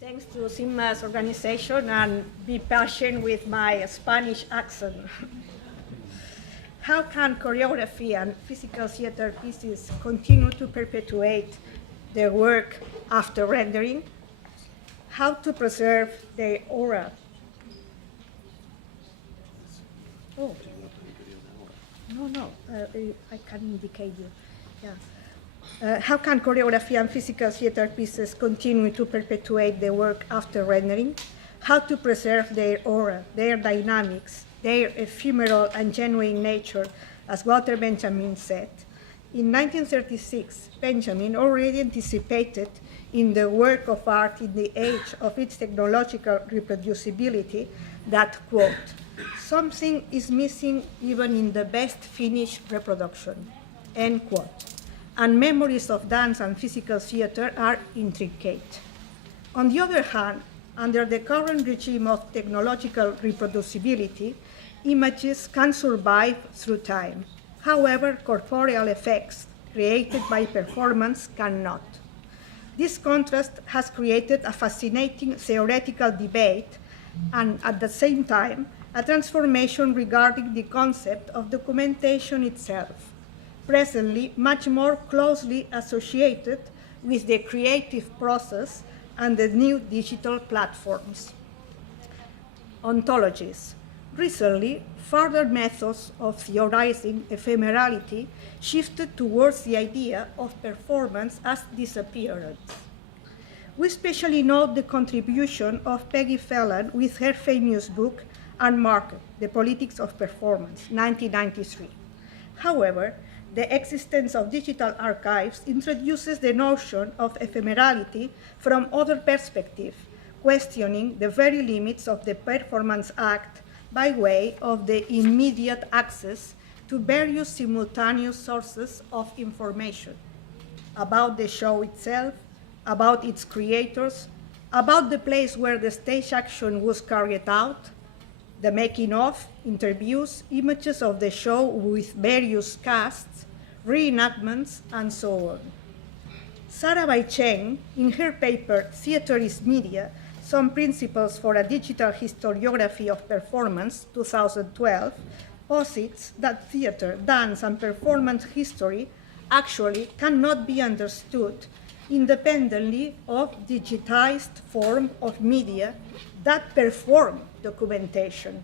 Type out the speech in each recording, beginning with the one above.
Thanks to SIBMAS organization and be patient with my Spanish accent. How can choreography and physical theater pieces continue to perpetuate their work after rendering? How to preserve their aura? Oh, no, I can indicate you. Yeah. How can choreography and physical theater pieces continue to perpetuate the work after rendering? How to preserve their aura, their dynamics, their ephemeral and genuine nature, as Walter Benjamin said. In 1936, Benjamin already anticipated in the work of art in the age of its technological reproducibility that, quote, something is missing even in the best finished reproduction, end quote. And memories of dance and physical theater are intricate. On the other hand, under the current regime of technological reproducibility, images can survive through time. However, corporeal effects created by performance cannot. This contrast has created a fascinating theoretical debate and, at the same time, a transformation regarding the concept of documentation itself, presently much more closely associated with the creative process and the new digital platforms. Ontologies. Recently, further methods of theorizing ephemerality shifted towards the idea of performance as disappearance. We especially note the contribution of Peggy Phelan with her famous book, Unmarked, The Politics of Performance, 1993. However, the existence of digital archives introduces the notion of ephemerality from other perspective, questioning the very limits of the performance act by way of the immediate access to various simultaneous sources of information about the show itself, about its creators, about the place where the stage action was carried out, the making of, interviews, images of the show with various casts, reenactments, and so on. Sarah Bai Cheng, in her paper Theater is Media, Some Principles for a Digital Historiography of Performance, 2012, posits that theater, dance, and performance history actually cannot be understood independently of digitized form of media that perform documentation.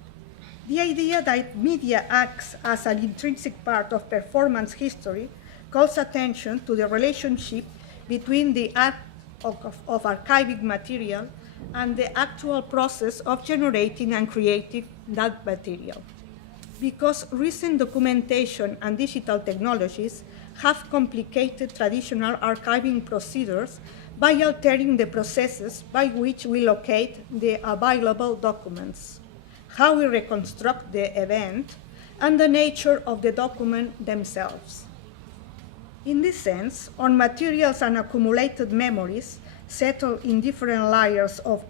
The idea that media acts as an intrinsic part of performance history calls attention to the relationship between the act of archiving material and the actual process of generating and creating that material. Because recent documentation and digital technologies have complicated traditional archiving procedures by altering the processes by which we locate the available documents, how we reconstruct the event, and the nature of the document themselves. In this sense, on materials and accumulated memories settled in different layers of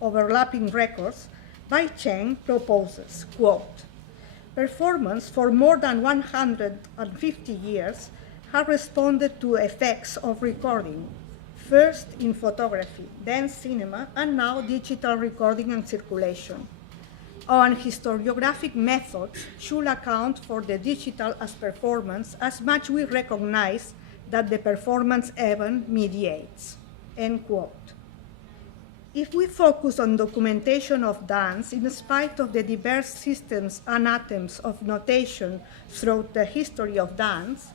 overlapping records, Bai Cheng proposes, quote, performance for more than 150 years have responded to effects of recording, first in photography, then cinema, and now digital recording and circulation. Our historiographic methods should account for the digital as performance as much we recognize that the performance event mediates, end quote. If we focus on documentation of dance, in spite of the diverse systems and atoms of notation throughout the history of dance,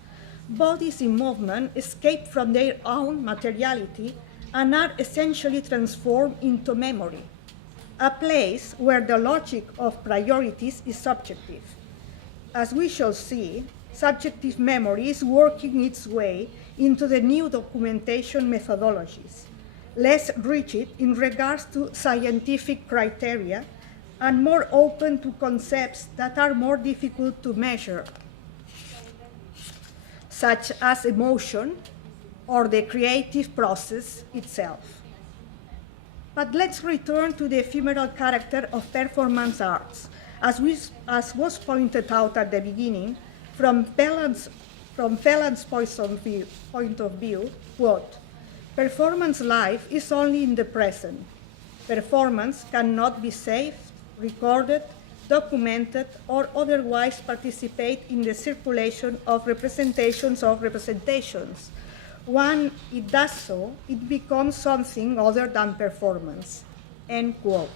bodies in movement escape from their own materiality and are essentially transformed into memory, a place where the logic of priorities is subjective. As we shall see, subjective memory is working its way into the new documentation methodologies, less rigid in regards to scientific criteria and more open to concepts that are more difficult to measure, such as emotion or the creative process itself. But let's return to the ephemeral character of performance arts. As was pointed out at the beginning, from Phelan's point of view, quote, Performance life is only in the present. Performance cannot be saved, recorded, documented, or otherwise participate in the circulation of representations of representations. When it does so, it becomes something other than performance, end quote.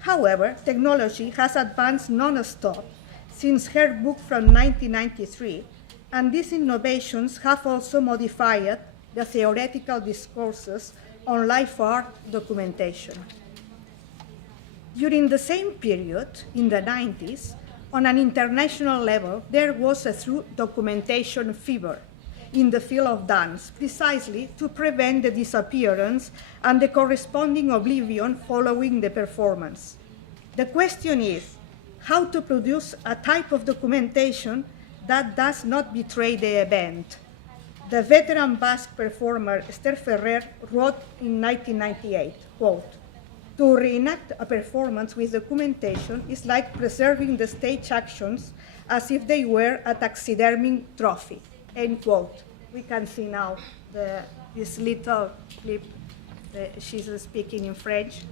However, technology has advanced non-stop since her book from 1993, and these innovations have also modified the theoretical discourses on life art documentation. During the same period, in the 90s, on an international level, there was a true documentation fever in the field of dance, precisely to prevent the disappearance and the corresponding oblivion following the performance. The question is how to produce a type of documentation that does not betray the event. The veteran Basque performer Esther Ferrer wrote in 1998, quote, "To reenact a performance with documentation is like preserving the stage actions as if they were a taxidermy trophy," end quote. We can see now this little clip. She's speaking in French.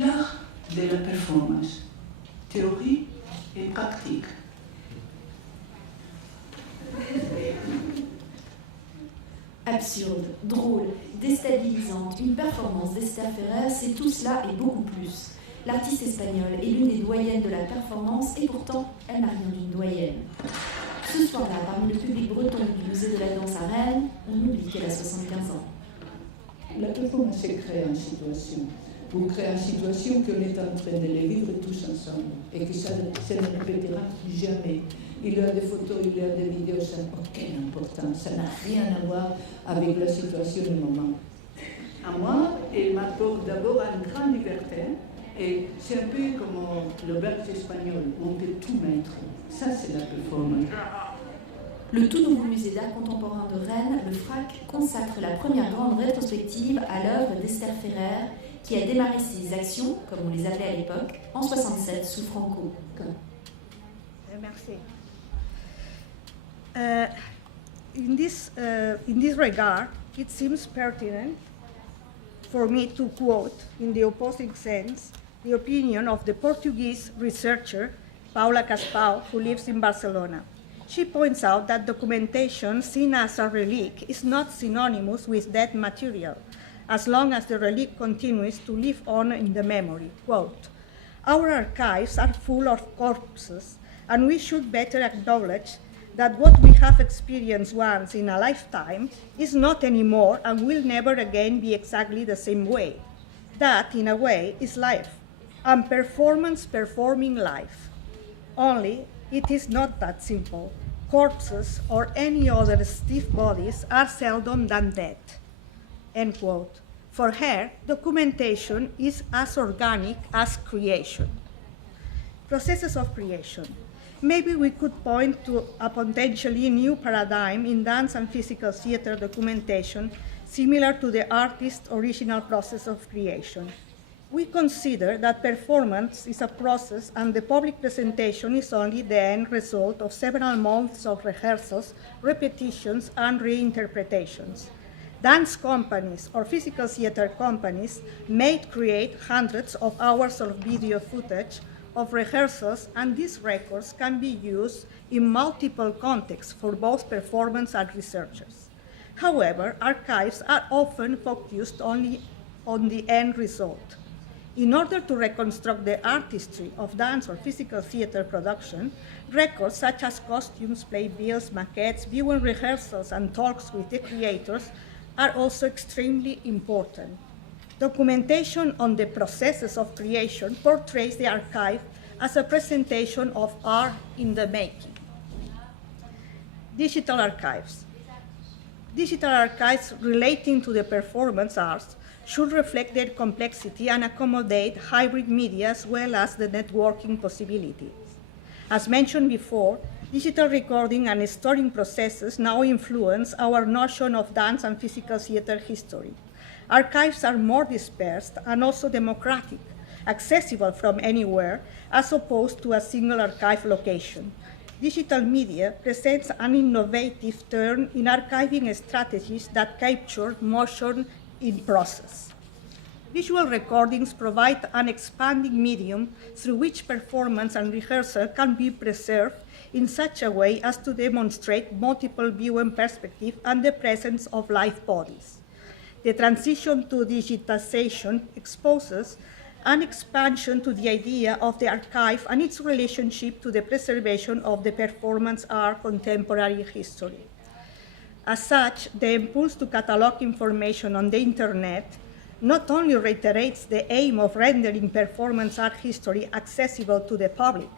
L'art de la performance, théorie et pratique. Absurde, drôle, déstabilisante, une performance d'Esther Ferrer, c'est tout cela et beaucoup plus. L'artiste espagnole est l'une des doyennes de la performance et pourtant, elle n'a rien d'une doyenne. Ce soir-là, parmi le public breton du musée de la danse à Rennes, on oublie qu'elle a 75 ans. La performance, c'est créer une situation. Pour créer une situation qu'on est en train de les vivre tous ensemble et que ça ne répétera jamais. Il y a des photos, il y a des vidéos, ça n'a aucune importance, ça n'a rien à voir avec la situation du moment. À moi, elle m'apporte d'abord une grande liberté et c'est un peu comme le belge espagnol, on peut tout mettre. Ça, c'est la performance. Le tout nouveau musée d'art contemporain de Rennes, le FRAC, consacre la première grande rétrospective à l'œuvre d'Esther Ferrer, qui a démarré ses actions, comme on les appelait à l'époque, en 67 sous Franco. Merci. In this regard, it seems pertinent for me to quote, in the opposing sense, the opinion of the Portuguese researcher Paula Caspao, who lives in Barcelona. She points out that documentation seen as a relic is not synonymous with dead material, as long as the relic continues to live on in the memory. Quote, "Our archives are full of corpses, and we should better acknowledge that what we have experienced once in a lifetime is not anymore and will never again be exactly the same way. That, in a way, is life, and performance performing life. Only, it is not that simple. Corpses or any other stiff bodies are seldom than dead," end quote. For her, documentation is as organic as creation. Processes of creation. Maybe we could point to a potentially new paradigm in dance and physical theater documentation similar to the artist's original process of creation. We consider that performance is a process and the public presentation is only the end result of several months of rehearsals, repetitions, and reinterpretations. Dance companies or physical theater companies may create hundreds of hours of video footage of rehearsals, and these records can be used in multiple contexts for both performance and researchers. However, archives are often focused only on the end result. In order to reconstruct the artistry of dance or physical theater production, records such as costumes, playbills, maquettes, viewing rehearsals, and talks with the creators are also extremely important. Documentation on the processes of creation portrays the archive as a presentation of art in the making. Digital archives. Digital archives relating to the performance arts should reflect their complexity and accommodate hybrid media as well as the networking possibilities. As mentioned before, digital recording and storing processes now influence our notion of dance and physical theater history. Archives are more dispersed and also democratic, accessible from anywhere, as opposed to a single archive location. digital media presents an innovative turn in archiving strategies that capture motion in process. Visual recordings provide an expanding medium through which performance and rehearsal can be preserved in such a way as to demonstrate multiple viewing perspectives and the presence of live bodies. The transition to digitization exposes an expansion to the idea of the archive and its relationship to the preservation of the performance art contemporary history. As such, the impulse to catalog information on the Internet not only reiterates the aim of rendering performance art history accessible to the public,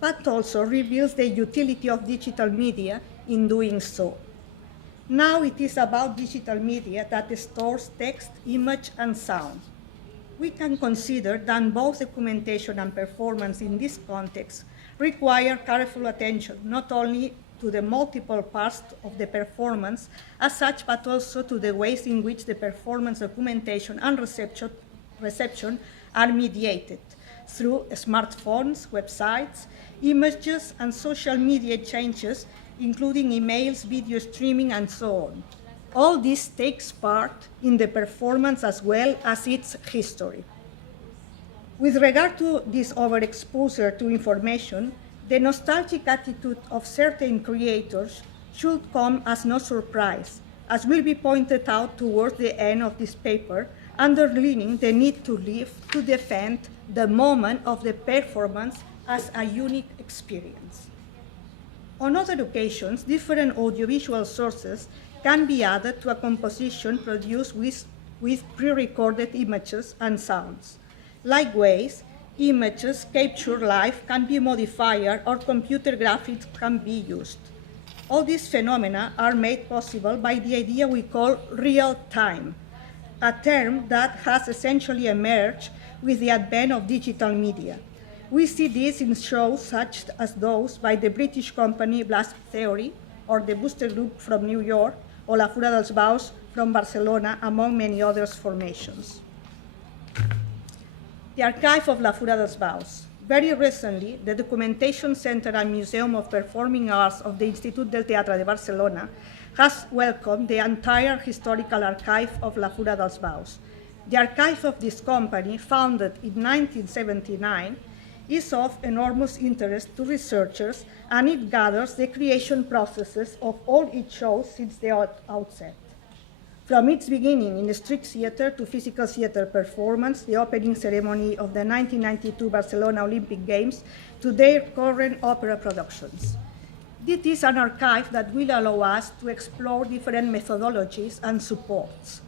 but also reveals the utility of digital media in doing so. Now it is about digital media that stores text, image, and sound. We can consider that both documentation and performance in this context require careful attention, not only to the multiple parts of the performance as such, but also to the ways in which the performance documentation and reception are mediated through smartphones, websites, images, and social media changes, including emails, video streaming, and so on. All this takes part in the performance as well as its history. With regard to this overexposure to information, the nostalgic attitude of certain creators should come as no surprise, as will be pointed out towards the end of this paper, underlining the need to live, to defend the moment of the performance as a unique experience. On other occasions, different audiovisual sources can be added to a composition produced with pre-recorded images and sounds. Likewise, images captured live can be modified or computer graphics can be used. All these phenomena are made possible by the idea we call real time, a term that has essentially emerged with the advent of digital media. We see this in shows such as those by the British company Blast Theory, or the Booster Group from New York, or La Fura dels Baus from Barcelona, among many other formations. The archive of La Fura dels Baus. Very recently, the Documentation Center and Museum of Performing Arts of the Institut del Teatre de Barcelona has welcomed the entire historical archive of La Fura dels Baus. The archive of this company, founded in 1979, is of enormous interest to researchers, and it gathers the creation processes of all its shows since the outset. From its beginning in the street theater to physical theater performance, the opening ceremony of the 1992 Barcelona Olympic Games, to their current opera productions. This is an archive that will allow us to explore different methodologies and supports,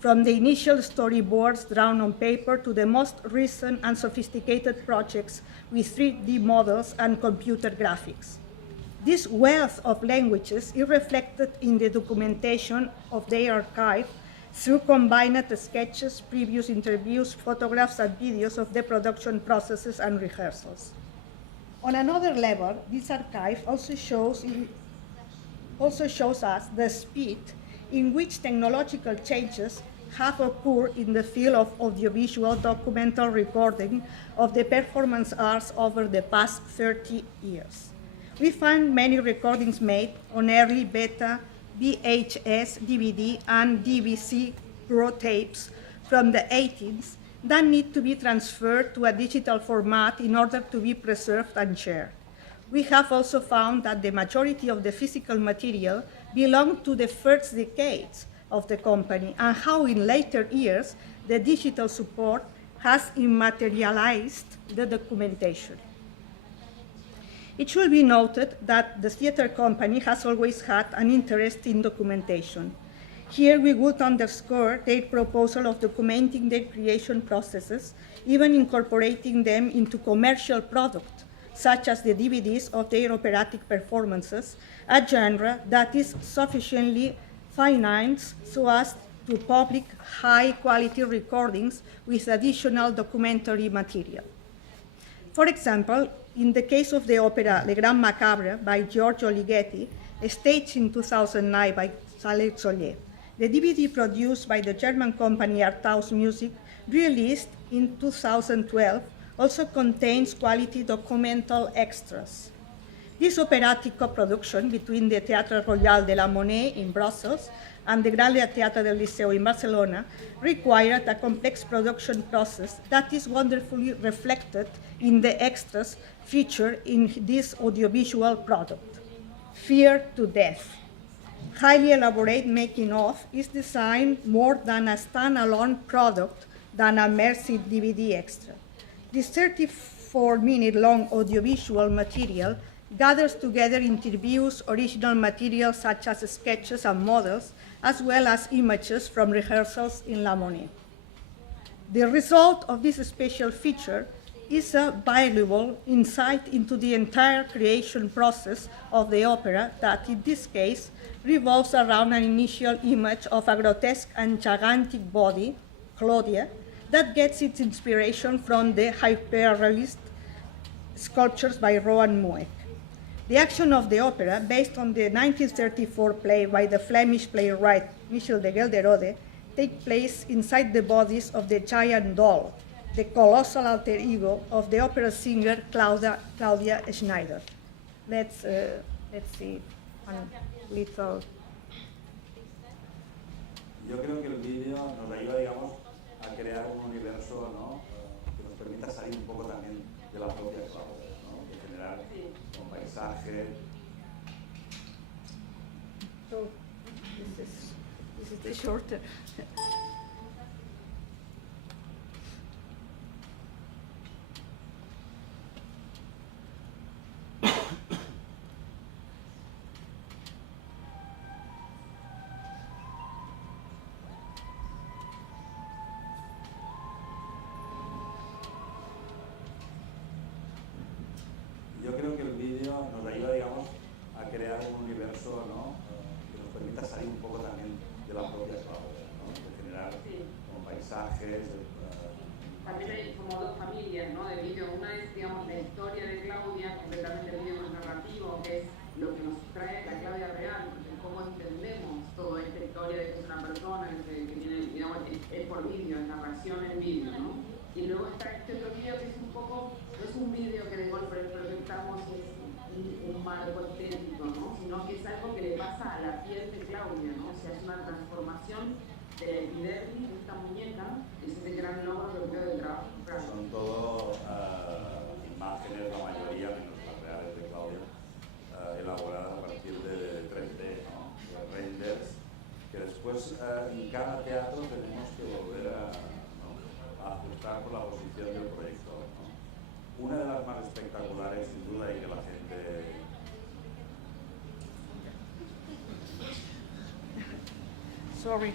from the initial storyboards drawn on paper to the most recent and sophisticated projects with 3D models and computer graphics. This wealth of languages is reflected in the documentation of their archive through combined sketches, previews, interviews, photographs, and videos of the production processes and rehearsals. On another level, this archive also shows us the speed in which technological changes have occurred in the field of audiovisual documental recording of the performance arts over the past 30 years. We find many recordings made on early beta, VHS, DVD, and DVC Pro tapes from the 80s that need to be transferred to a digital format in order to be preserved and shared. We have also found that the majority of the physical material belonged to the first decades of the company, and how in later years the digital support has immaterialized the documentation. It should be noted that the theater company has always had an interest in documentation. Here we would underscore their proposal of documenting their creation processes, even incorporating them into commercial products, such as the DVDs of their operatic performances, a genre that is sufficiently financed so as to publish high-quality recordings with additional documentary material. For example, in the case of the opera Le Grand Macabre by Giorgio Ligeti, staged in 2009 by Saleh Solé, the DVD produced by the German company Arthouse Music, released in 2012, also contains quality documental extras. This operatic co-production between the Théâtre Royal de la Monnaie in Brussels and the Gran Teatre del Liceu in Barcelona required a complex production process that is wonderfully reflected in the extras featured in this audiovisual product. Fear to Death. Highly elaborate making of is designed more than a standalone product than a Merce DVD extra. This 34-minute long audiovisual material gathers together interviews, original material such as sketches and models, as well as images from rehearsals in La Monnaie. The result of this special feature is a valuable insight into the entire creation process of the opera that, in this case, revolves around an initial image of a grotesque and gigantic body, Claudia, that gets its inspiration from the hyperrealist sculptures by Rohan Moek. The action of the opera, based on the 1934 play by the Flemish playwright Michel de Gelderode, takes place inside the bodies of the giant doll, the colossal alter ego of the opera singer Claudia Schneider. Let's see one little. Yo creo que el vídeo nos ayuda, digamos, a crear un universo, ¿no? Que nos permita salir un poco también de la propia Claudia, ¿no? De generar un paisaje. So this is the shorter. Yo creo que el vídeo nos ayuda, digamos, a crear un universo, ¿no? Que nos permita salir un poco también de la propia Claudia, ¿no? De generar como paisajes. También hay como dos familias, ¿no? De vídeo. Una es, digamos, la historia de Claudia, completamente el vídeo más narrativo, que es lo que nos trae la Claudia real, cómo entendemos toda esta historia de que es una persona que tiene, digamos, es por vídeo, es narración en vídeo, ¿no? Y luego está este otro vídeo que es un poco, no es un vídeo que de golpe proyectamos un marco estético, ¿no? Sino que es algo que le pasa a la piel de Claudia, ¿no? O sea, es una transformación de la epidermis de esta muñeca, que es el gran logro que creo del trabajo. Son todo imágenes, la mayoría, menos las reales de Claudia, elaboradas a partir de 3D, ¿no? De renders, que después en cada teatro tenemos que volver a ajustar por la posición del proyector, ¿no? Una de las más espectaculares, sin duda, y que la gente... Sorry.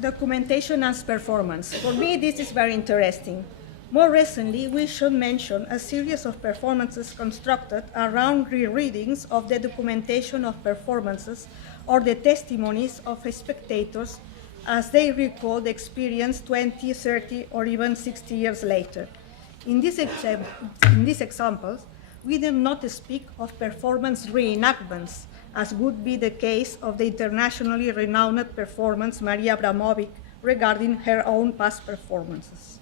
Documentation as performance. For me, this is very interesting. More recently, we should mention a series of performances constructed around rereadings of the documentation of performances or the testimonies of spectators as they recall the experience 20, 30, or even 60 years later. In these examples, we do not speak of performance reenactments, as would be the case of the internationally renowned performance Maria Abramovic regarding her own past performances.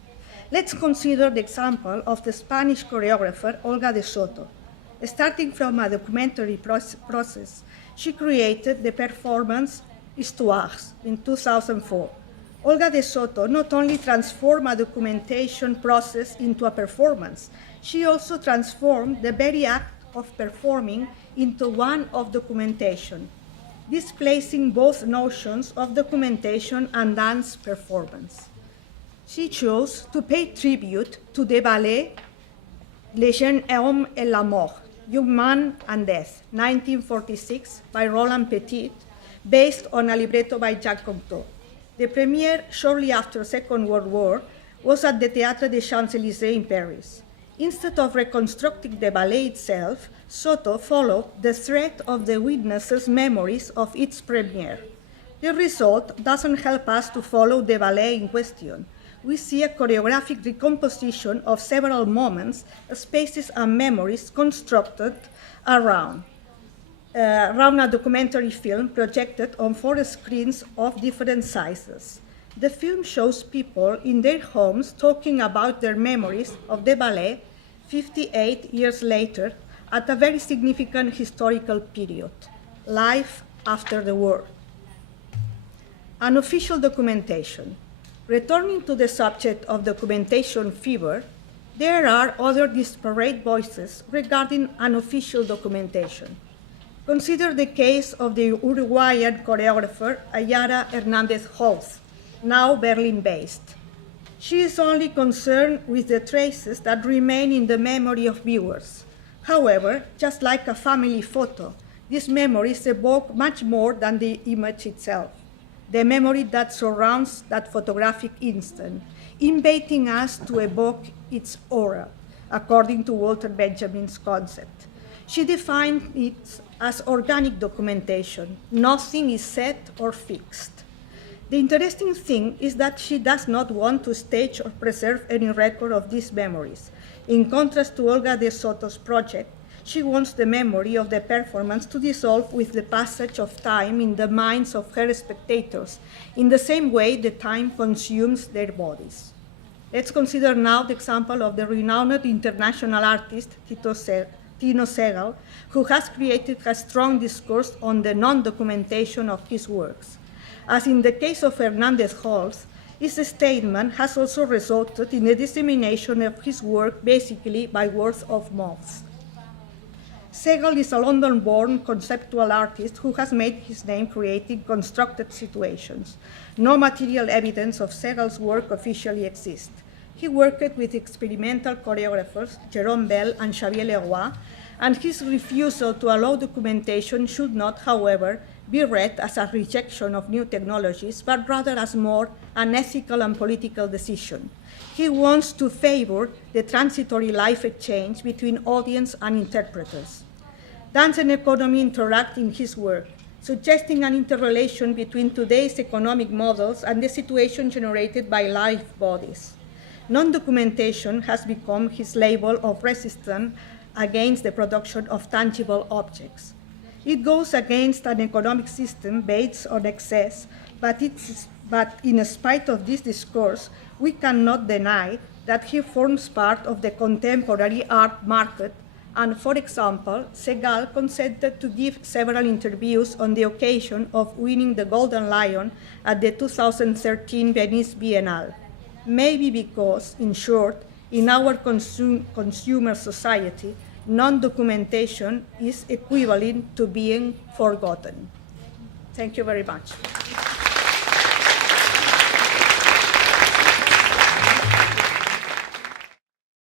Let's consider the example of the Spanish choreographer Olga de Soto. Starting from a documentary process, she created the performance Histoires in 2004. Olga de Soto not only transformed a documentation process into a performance, she also transformed the very act of performing into one of documentation, displacing both notions of documentation and dance performance. She chose to pay tribute to the ballet Le Jeune Homme et la Mort, Young Man and Death, 1946, by Roland Petit, based on a libretto by Jacques Cocteau. The premiere, shortly after the Second World War, was at the Théâtre des Champs-Élysées in Paris. Instead of reconstructing the ballet itself, Soto followed the thread of the witnesses' memories of its premiere. The result doesn't help us to follow the ballet in question. We see a choreographic recomposition of several moments, spaces, and memories constructed around a documentary film projected on 4 screens of different sizes. The film shows people in their homes talking about their memories of the ballet, 58 years later, at a very significant historical period, life after the war. Unofficial documentation. Returning to the subject of documentation fever, there are other disparate voices regarding unofficial documentation. Consider the case of the Uruguayan choreographer Ayara Hernandez-Holz, now Berlin-based. She is only concerned with the traces that remain in the memory of viewers. However, just like a family photo, these memories evoke much more than the image itself. The memory that surrounds that photographic instant, inviting us to evoke its aura, according to Walter Benjamin's concept. She defined it as organic documentation. Nothing is set or fixed. The interesting thing is that she does not want to stage or preserve any record of these memories. In contrast to Olga de Soto's project, she wants the memory of the performance to dissolve with the passage of time in the minds of her spectators, in the same way the time consumes their bodies. Let's consider now the example of the renowned international artist Tino Sehgal, who has created a strong discourse on the non-documentation of his works. As in the case of Hernandez-Holz, his statement has also resulted in the dissemination of his work basically by word of mouth. Sehgal is a London-born conceptual artist who has made his name creating constructed situations. No material evidence of Sehgal's work officially exists. He worked with experimental choreographers Jérôme Bell and Xavier Leroy, and his refusal to allow documentation should not, however, be read as a rejection of new technologies, but rather as more an ethical and political decision. He wants to favor the transitory life exchange between audience and interpreters. Dance and economy interact in his work, suggesting an interrelation between today's economic models and the situation generated by live bodies. Non-documentation has become his label of resistance against the production of tangible objects. It goes against an economic system based on excess, but in spite of this discourse, we cannot deny that he forms part of the contemporary art market. And for example, Sehgal consented to give several interviews on the occasion of winning the Golden Lion at the 2013 Venice Biennale. Maybe because, in short, in our consumer society, non-documentation is equivalent to being forgotten. Thank you very much.